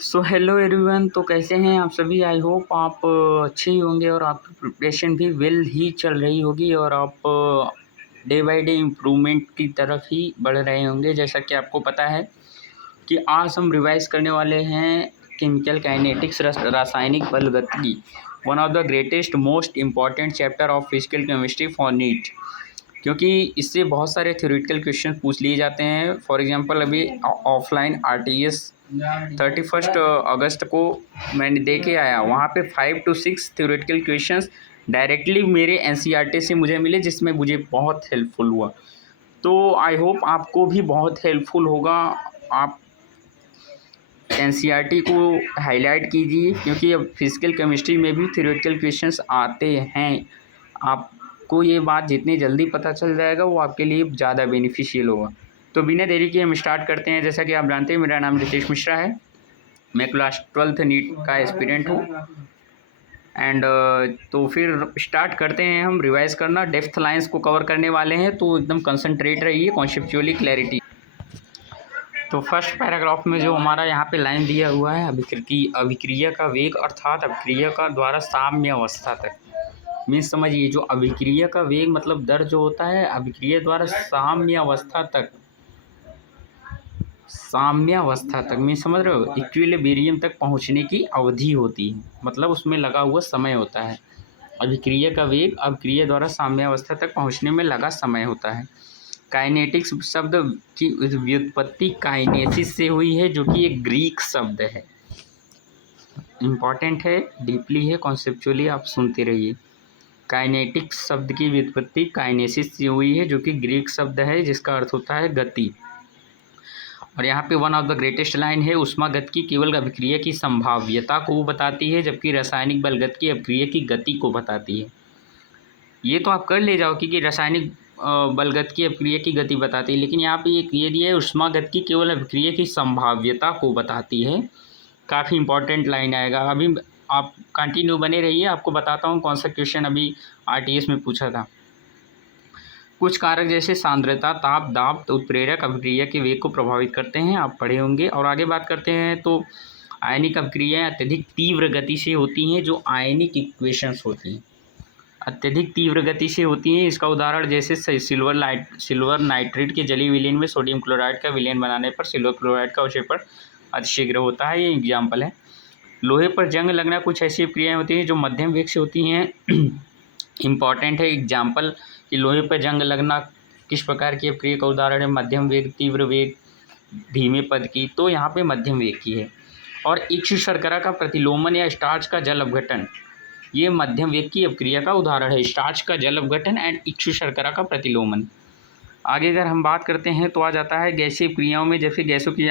So hello everyone. तो कैसे हैं आप सभी। आई होप आप अच्छे ही होंगे और आपकी प्रिपरेशन भी वेल ही चल रही होगी और आप डे बाय डे इम्प्रूवमेंट की तरफ ही बढ़ रहे होंगे। जैसा कि आपको पता है कि आज हम रिवाइज करने वाले हैं केमिकल काइनेटिक्स, रासायनिक बलगतिकी, one of the greatest most important chapter of physical chemistry for NEET. क्योंकि इससे बहुत सारे थ्योरेटिकल क्वेश्चन पूछ लिए जाते हैं। फॉर एग्जांपल अभी ऑफलाइन आरटीएस 31 अगस्त को मैंने दे के आया, वहाँ पे 5 to 6 थ्योरेटिकल क्वेश्चंस डायरेक्टली मेरे एनसीईआरटी से मुझे मिले, जिसमें मुझे बहुत हेल्पफुल हुआ। तो आई होप आपको भी बहुत हेल्पफुल होगा। आप एनसीईआरटी को हाईलाइट कीजिए, क्योंकि अब फिजिकल केमिस्ट्री में भी थ्योरेटिकल क्वेश्चंस आते हैं। आपको ये बात जितनी जल्दी पता चल जाएगा वो आपके लिए ज़्यादा बेनिफिशियल होगा। तो बिना देरी के हम स्टार्ट करते हैं। जैसा कि आप जानते हैं, मेरा नाम रितेश मिश्रा है। मैं क्लास 12th नीट का एस्पिरेंट हूँ। एंड तो फिर स्टार्ट करते हैं हम रिवाइज करना। डेप्थ लाइंस को कवर करने वाले हैं, तो एकदम कंसंट्रेट रहिए, कॉन्सेप्चुअली क्लैरिटी। तो फर्स्ट पैराग्राफ में जो हमारा यहाँ पे लाइन दिया हुआ है, अभिक्रिया का वेग अर्थात अभिक्रिया का द्वारा साम्य अवस्था तक। मीन्स समझिए, जो अभिक्रिया का वेग मतलब दर जो होता है, अभिक्रिया द्वारा साम्य अवस्था तक, साम्य अवस्था तक मीन्स समझ रहे हो, इक्विलिब्रियम तक पहुँचने की अवधि होती है, मतलब उसमें लगा हुआ समय होता है। अभिक्रिया का वेग अभिक्रिया द्वारा साम्य अवस्था तक पहुँचने में लगा समय होता है। काइनेटिक्स शब्द की व्युत्पत्ति काइनेसिस से हुई है, जो कि एक ग्रीक शब्द है। इम्पॉर्टेंट है, डीपली है, कॉन्सेप्चुअली आप सुनते रहिए। काइनेटिक्स शब्द की व्युत्पत्ति काइनेसिस से हुई है, जो कि ग्रीक शब्द है, जिसका अर्थ होता है गति। और यहाँ पे one of the greatest line है, ऊष्मागतिकी केवल अभिक्रिया की संभाव्यता को बताती है, जबकि रासायनिक बलगतिकी अभिक्रिया की गति को बताती है। ये तो आप कर ले जाओ कि रासायनिक बलगतिकी अभिक्रिया की गति बताती है, लेकिन यहाँ पे ये दिया है, ऊष्मागतिकी केवल अभिक्रिया की संभाव्यता को बताती है। काफ़ी इंपॉर्टेंट लाइन आएगा। अभी आप कंटिन्यू बने रहिए, आपको बताता हूँ कौन सा क्वेश्चन अभी आरटीएस में पूछा था। कुछ कारक जैसे सांद्रता, ताप, दाब, तो उत्प्रेरक अभिक्रिया के वेग को प्रभावित करते हैं, आप पढ़े होंगे। और आगे बात करते हैं तो आयनिक अभिक्रियाएँ अत्यधिक तीव्र गति से होती हैं, जो आयनिक इक्वेशंस होती हैं अत्यधिक तीव्र गति से होती हैं। इसका उदाहरण जैसे सिल्वर नाइट्रेट के जलीय विलयन में सोडियम क्लोराइड का विलयन बनाने पर सिल्वर क्लोराइड का अवक्षेपण अतिशीघ्र होता है, ये एग्जाम्पल है। लोहे पर जंग लगना, कुछ ऐसी क्रियाएँ होती हैं जो मध्यम वेग से होती हैं। इम्पॉर्टेंट है एग्जाम्पल कि लोहे पर जंग लगना किस प्रकार की क्रिया का उदाहरण है, मध्यम वेग, तीव्र वेग, धीमे पद की, तो यहाँ पे मध्यम वेग की है। और इक्षु शर्करा का प्रतिलोमन या स्टार्च का जल अपघटन, ये मध्यम वेग की अपक्रिया का उदाहरण है। स्टार्च का जल अपघटन एंड इक्षु शर्करा का प्रतिलोमन। आगे अगर हम बात करते हैं तो आ जाता है गैसीय क्रियाओं में, जैसे गैसों की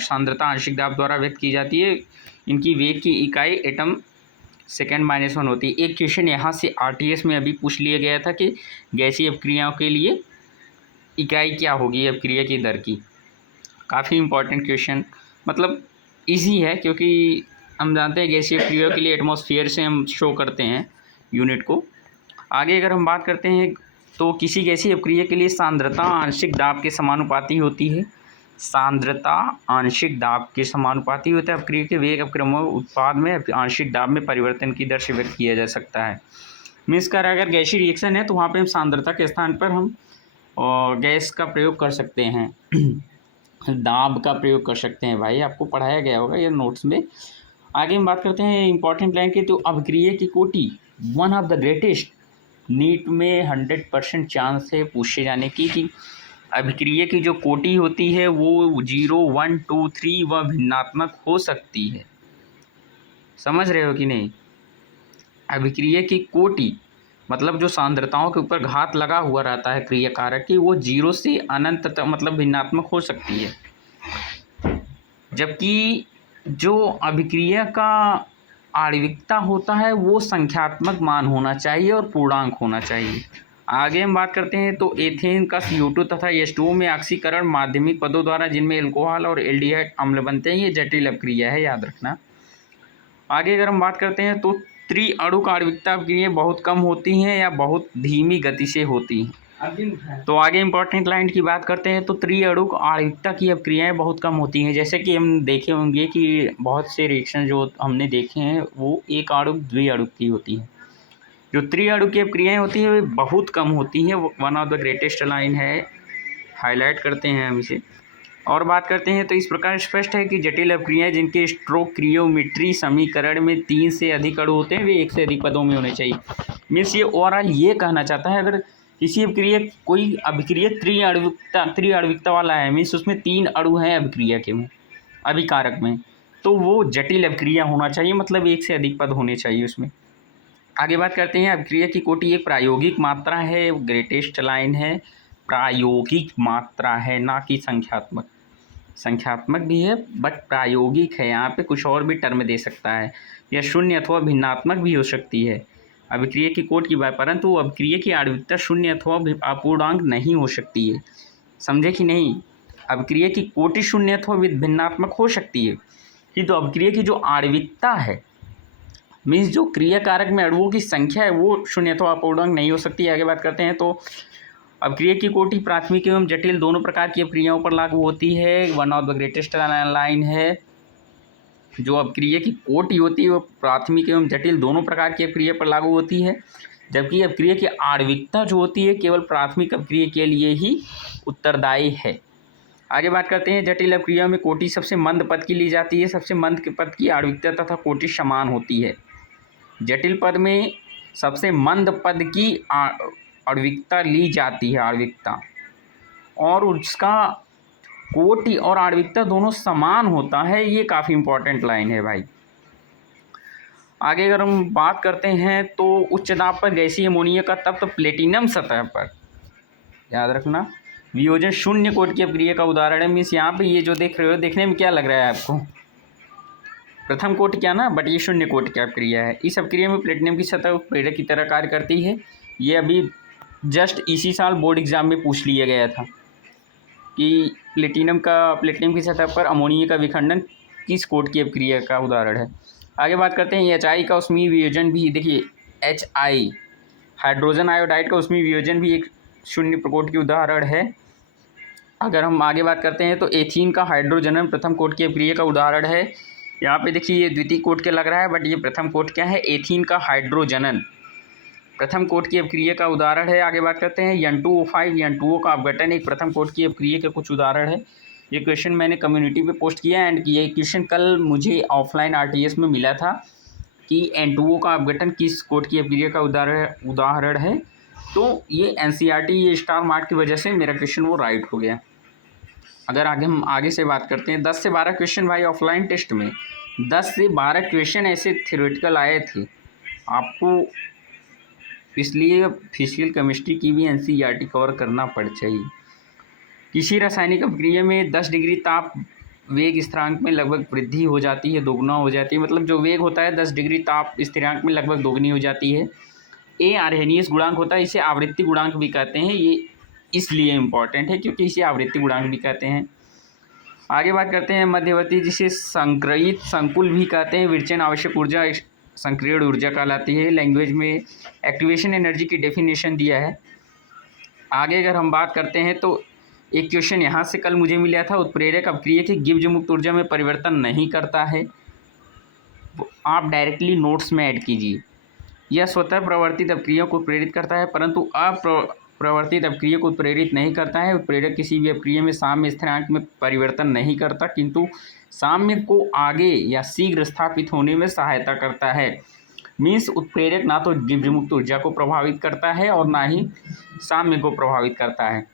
सांद्रता आंशिक दाब द्वारा व्यक्त की जाती है। इनकी वेग की इकाई एटम सेकेंड -1 होती है। एक क्वेश्चन यहाँ से आरटीएस में अभी पूछ लिया गया था कि गैसीय अपक्रियाओं के लिए इकाई क्या होगी अपक्रिया की दर की। काफ़ी इंपॉर्टेंट क्वेश्चन, मतलब इजी है, क्योंकि हम जानते हैं गैसीय अपक्रियाओं के लिए एटमॉस्फेयर से हम शो करते हैं यूनिट को। आगे अगर हम बात करते हैं तो किसी गैसीय अपक्रिया के लिए सांद्रता आंशिक दाब के समानुपाती होती है। सांद्रता आंशिक दाब के समानुपाती होता है। अपक्रिया के वेग अपक्रमों उत्पाद में आंशिक दाब में परिवर्तन की दर से व्यक्त किया जा सकता है। मीन्स कर अगर गैसीय रिएक्शन है तो वहाँ पे हम सांद्रता के स्थान पर हम गैस का प्रयोग कर सकते हैं, दाब का प्रयोग कर सकते हैं। भाई आपको पढ़ाया गया होगा ये नोट्स में। आगे हम बात करते हैं इंपॉर्टेंट लाइन की, तो अभिक्रिया की कोटि one of the greatest, NEET में 100% चांस है पूछे जाने की कि अभिक्रिया की जो कोटि होती है वो 0, 1, 2, 3 व भिन्नात्मक हो सकती है। समझ रहे हो कि नहीं। अभिक्रिया की कोटि मतलब जो सांद्रताओं के ऊपर घात लगा हुआ रहता है क्रिया कारक की, वो 0 से अनंत तक मतलब भिन्नात्मक हो सकती है। जबकि जो अभिक्रिया का आणविकता होता है वो संख्यात्मक मान होना चाहिए और पूर्णांक होना चाहिए। आगे हम बात करते हैं तो एथेन का CO2 तथा H2O में ऑक्सीकरण माध्यमिक पदों द्वारा, जिनमें एल्कोहल और एल्डिहाइड अम्ल बनते हैं, ये जटिल अपक्रिया है, याद रखना। आगे अगर हम बात करते हैं तो त्रिअणुक आणविकता अपक्रियाएं बहुत कम होती हैं या बहुत धीमी गति से होती हैं। तो आगे इंपॉर्टेंट लाइन की बात करते हैं तो त्रिअणुक आणविकता की अपक्रियाएं बहुत कम होती हैं। जैसे कि हम देखे होंगे कि बहुत से रिएक्शन जो हमने देखे हैं वो एक आणुक द्विअणुक की होती हैं। जो त्रिअणुक की अपक्रियाएं होती हैं वे बहुत कम होती हैं। वो one of the greatest line है, हाईलाइट करते हैं हम इसे और बात करते हैं। तो इस प्रकार स्पष्ट है कि जटिल अपक्रियाएं जिनके स्टोइकियोमेट्री समीकरण में 3 से अधिक अणु होते हैं वे 1 से अधिक पदों में होने चाहिए। मीन्स ये ओवरऑल ये कहना चाहता है अगर किसी अभिक्रिया कोई अभिक्रिया त्रिआण्विकता वाला है, मीन्स उसमें 3 अणु हैं अभिक्रिया के में अभिकारक में, तो वो जटिल अभिक्रिया होना चाहिए, मतलब 1 से अधिक पद होने चाहिए उसमें। आगे बात करते हैं अभिक्रिया की कोटि एक प्रायोगिक मात्रा है, ग्रेटेस्ट लाइन है, प्रायोगिक मात्रा है ना कि संख्यात्मक। संख्यात्मक भी है बट प्रायोगिक है, यहाँ पे कुछ और भी टर्म दे सकता है, या शून्य अथवा भिन्नात्मक भी हो सकती है अभिक्रिया की कोटि की बात, परंतु अभिक्रिया की आणविकता शून्य अथवा अपूर्णांक नहीं हो सकती है। समझे कि नहीं? अभिक्रिया की कोटि शून्य अथवा भिन्नात्मक हो सकती है कि तो अभिक्रिया की जो आणविकता है मीन्स जो क्रिया कारक में अणुओं की संख्या है वो शून्य अथवा अपूर्णांक नहीं हो सकती। आगे बात करते हैं तो अभिक्रिया की कोटि प्राथमिक एवं जटिल दोनों प्रकार की अभिक्रियाओं पर लागू होती है। One of the greatest line है, जो अभिक्रिया की कोटि होती है वो प्राथमिक एवं जटिल दोनों प्रकार की अभिक्रिया पर लागू होती है, जबकि अभिक्रिया की आणविकता जो होती है केवल प्राथमिक अभिक्रिया के लिए ही उत्तरदायी है। आगे बात करते हैं जटिल अभिक्रिया में कोटि सबसे मंद पद की ली जाती है। सबसे मंद के पद की आणविकता तथा कोटि समान होती है। जटिल पद में सबसे मंद पद की आणविकता ली जाती है, आणविकता, और उसका कोटि और आणविकता दोनों समान होता है। ये काफ़ी इंपॉर्टेंट लाइन है भाई। आगे अगर हम बात करते हैं तो उच्च दाब पर गैसीय अमोनिया का तत्व प्लेटिनम सतह पर, याद रखना, वियोजन शून्य कोटि की अपक्रिया का उदाहरण है। मीन्स यहाँ पे ये जो देख रहे हो देखने में क्या लग रहा है आपको, प्रथम कोटि क्या ना, बट ये शून्य कोटि की अपक्रिया है। इस अपक्रिया में प्लेटिनम की सतह उत्प्रेरक की तरह कार्य करती है। ये अभी जस्ट इसी साल बोर्ड एग्जाम में पूछ लिया गया था कि प्लेटिनम की सतह पर अमोनिया का विखंडन किस कोटि की अपक्रिया का उदाहरण है। आगे बात करते हैं HI का उष्मीय वियोजन भी, देखिए HI हाइड्रोजन आयोडाइड का उष्मीय वियोजन भी एक शून्य कोटि की उदाहरण है। अगर हम आगे बात करते हैं तो एथीन का हाइड्रोजनन प्रथम कोटि की अपक्रिया का उदाहरण है। यहाँ पे देखिए ये द्वितीय कोटि के लग रहा है बट ये प्रथम कोटि क्या है, एथीन का हाइड्रोजनन प्रथम कोटि की अपक्रिया का उदाहरण है। आगे बात करते हैं N2O5 N2O का अपघटन एक प्रथम कोटि की अपक्रिया के कुछ उदाहरण है। ये क्वेश्चन मैंने कम्युनिटी पे पोस्ट किया एंड ये क्वेश्चन कल मुझे ऑफलाइन RTS में मिला था कि N2O का अपघटन किस कोटि की अपक्रिया का उदाहरण है। तो ये NCERT ये स्टार मार्क की वजह से मेरा क्वेश्चन वो राइट हो गया। अगर हम आगे से बात करते हैं 10 से 12 क्वेश्चन भाई ऑफलाइन टेस्ट में 10 से 12 क्वेश्चन ऐसे थ्योरेटिकल आए थे आपको, इसलिए फिजिकल केमिस्ट्री की भी NCERT कवर करना पड़ चाहिए। किसी रासायनिक अपक्रिया में 10 डिग्री ताप वेग स्थिरांक में लगभग वृद्धि हो जाती है, दोगुना हो जाती है, मतलब जो वेग होता है 10 डिग्री ताप स्थिरांक में लगभग दोगुनी हो जाती है। ए आर्हेनियस गुणांक होता है, इसे आवृत्ति गुणांक भी कहते हैं। ये इसलिए इम्पॉर्टेंट है क्योंकि इसे आवृत्ति गुणांक भी कहते हैं। आगे बात करते हैं मध्यवर्ती, जिसे संक्रयित संकुल भी कहते हैं। विरचन आवश्यक ऊर्जा संक्रियण ऊर्जा कहलाती है। लैंग्वेज में एक्टिवेशन एनर्जी की डेफिनेशन दिया है। आगे अगर हम बात करते हैं तो एक क्वेश्चन यहाँ से कल मुझे मिला था, उत्प्रेरक अपक्रिया की गिब्ज मुक्त ऊर्जा में परिवर्तन नहीं करता है, आप डायरेक्टली नोट्स में ऐड कीजिए। यह स्वतः प्रवर्तित अपक्रिया को प्रेरित करता है परंतु अप्रवर्तित अपक्रिया को उत्प्रेरित नहीं करता है। उत्प्रेरक किसी भी अपक्रिया में साम्य स्थिरांक में परिवर्तन नहीं करता किंतु साम्य को आगे या शीघ्र स्थापित होने में सहायता करता है। मीन्स उत्प्रेरक ना तो गिब्ज मुक्त ऊर्जा को प्रभावित करता है और ना ही साम्य को प्रभावित करता है।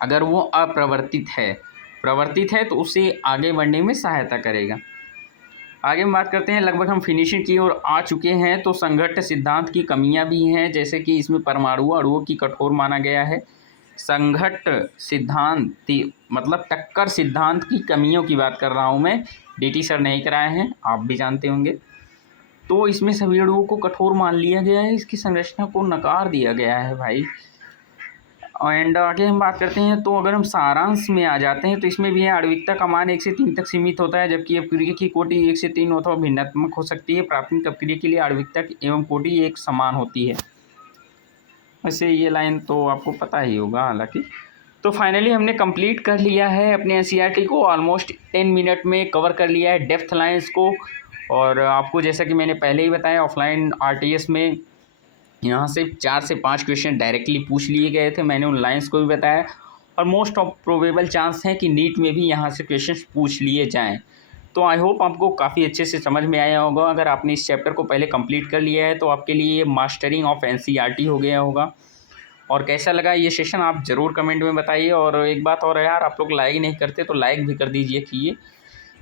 अगर वो अप्रवर्तित है, प्रवर्तित है तो उसे आगे बढ़ने में सहायता करेगा। आगे हम बात करते हैं, लगभग हम फिनिशिंग की ओर आ चुके हैं। तो संघट्ट सिद्धांत की कमियां भी हैं, जैसे कि इसमें परमाणु अणुओं की कठोर माना गया है। संघट्ट सिद्धांत मतलब टक्कर सिद्धांत की कमियों की बात कर रहा हूं मैं, DT सर नहीं कराए हैं, आप भी जानते होंगे। तो इसमें सभी अणुओं को कठोर मान लिया गया है, इसकी संरचना को नकार दिया गया है भाई। एंड आगे हम बात करते हैं तो अगर हम सारांश में आ जाते हैं तो इसमें भी है आणविकता का मान 1 से 3 तक सीमित होता है, जबकि अपक्रिया की कोटि 1 से 3 अथवा भिन्नात्मक हो सकती है। प्राथमिक अपक्रिया के लिए आणविकता एवं कोटि एक समान होती है। वैसे ये लाइन तो आपको पता ही होगा हालांकि। तो फाइनली हमने कंप्लीट कर लिया है अपने एनसीईआरटी को, ऑलमोस्ट 10 मिनट में कवर कर लिया है डेप्थ लाइंस को। और आपको जैसा कि मैंने पहले ही बताया, ऑफलाइन आरटीएस में यहाँ से 4 से 5 क्वेश्चन डायरेक्टली पूछ लिए गए थे, मैंने उन लाइंस को भी बताया। और मोस्ट ऑफ प्रोबेबल चांस है कि नीट में भी यहाँ से क्वेश्चन पूछ लिए जाएँ। तो आई होप आपको काफ़ी अच्छे से समझ में आया होगा। अगर आपने इस चैप्टर को पहले कंप्लीट कर लिया है तो आपके लिए ये मास्टरिंग ऑफ एनसीईआरटी हो गया होगा। और कैसा लगा ये सेशन आप ज़रूर कमेंट में बताइए। और एक बात और है यार, आप लोग लाइक नहीं करते तो लाइक भी कर दीजिए कि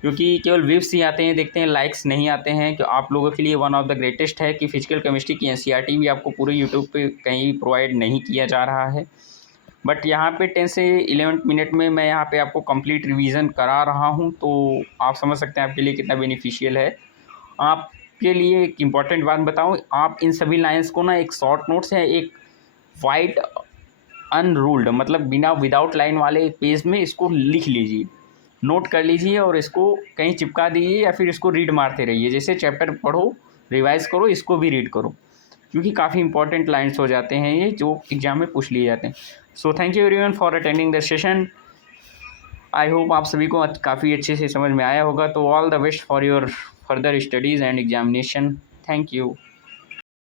क्योंकि केवल व्यूज़ ही आते हैं, देखते हैं, लाइक्स नहीं आते हैं। कि आप लोगों के लिए वन ऑफ द ग्रेटेस्ट है कि फिजिकल केमिस्ट्री की एनसीईआरटी भी आपको पूरे यूट्यूब पे कहीं प्रोवाइड नहीं किया जा रहा है। बट यहाँ पे 10 से 11 मिनट में मैं यहाँ पे आपको कंप्लीट रिवीजन करा रहा हूँ, तो आप समझ सकते हैं आपके लिए कितना बेनिफिशियल है। आपके लिए एक इम्पॉर्टेंट बात बताऊँ, आप इन सभी लाइन्स को ना एक शॉर्ट नोट्स है, एक वाइट अनरूल्ड मतलब बिना विदाउट लाइन वाले एक पेज में इसको लिख लीजिए, नोट कर लीजिए और इसको कहीं चिपका दीजिए या फिर इसको रीड मारते रहिए। जैसे चैप्टर पढ़ो, रिवाइज करो, इसको भी रीड करो, क्योंकि काफ़ी इंपॉर्टेंट लाइन्स हो जाते हैं ये जो एग्जाम में पूछ लिए जाते हैं। So thank you everyone for attending the session. I hope आप सभी को काफ़ी अच्छे से समझ में आया होगा। तो all the best for your further studies and examination. Thank you.